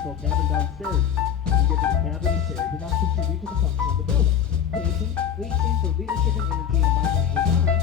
control cabin downstairs. When you get to the cabin, the chair do not contribute to the function of the building. In addition, we aim for leadership in energy and environmental design.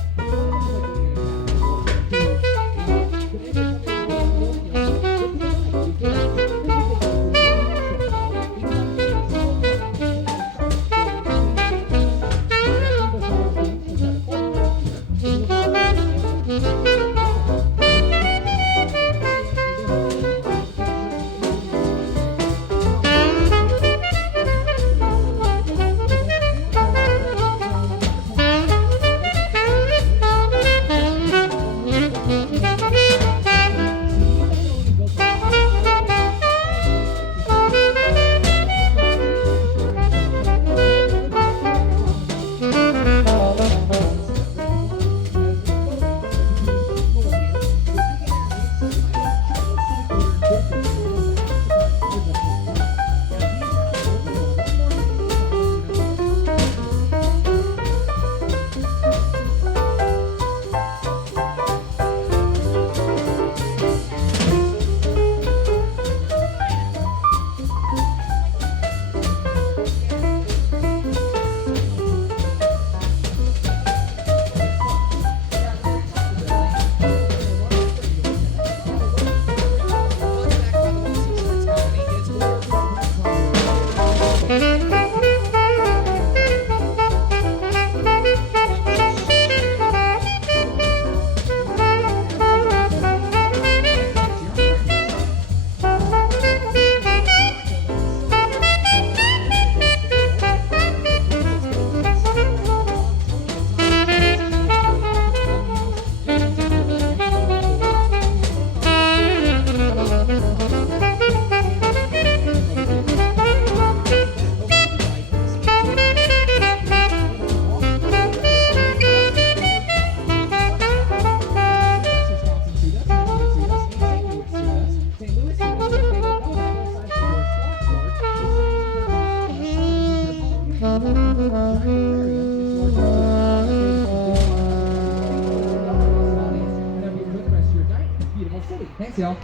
Thanks, y'all.